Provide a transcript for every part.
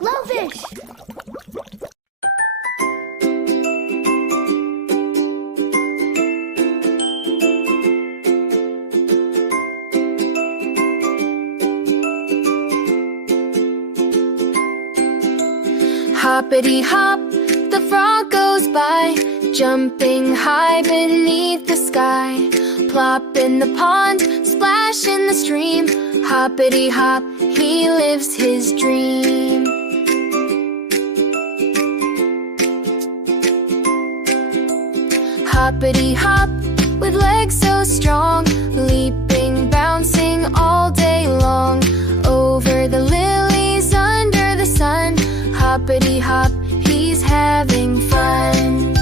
Glowfish! Hoppity hop, the frog goes by, jumping high beneath the sky. Plop in the pond, splash in the stream. Hoppity hop, he lives his dream. Hoppity hop, with legs so strong, leaping, bouncing all day long. Over the lilies under the sun, hoppity hop, he's having fun.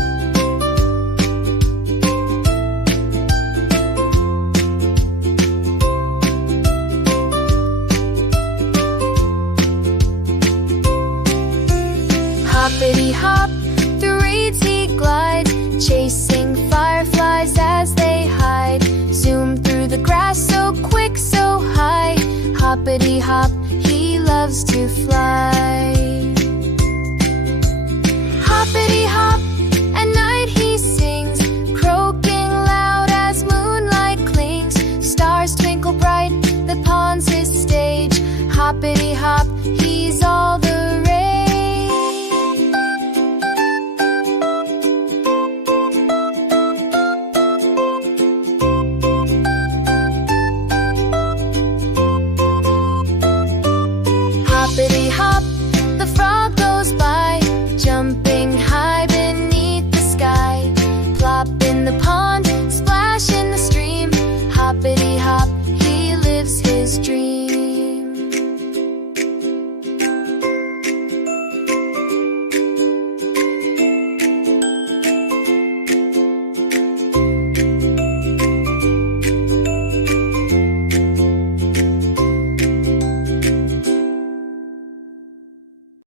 Hoppity hop, through reeds he glides, chasing fireflies as they hide. Zoom through the grass so quick, so high. Hoppity hop, he loves to fly.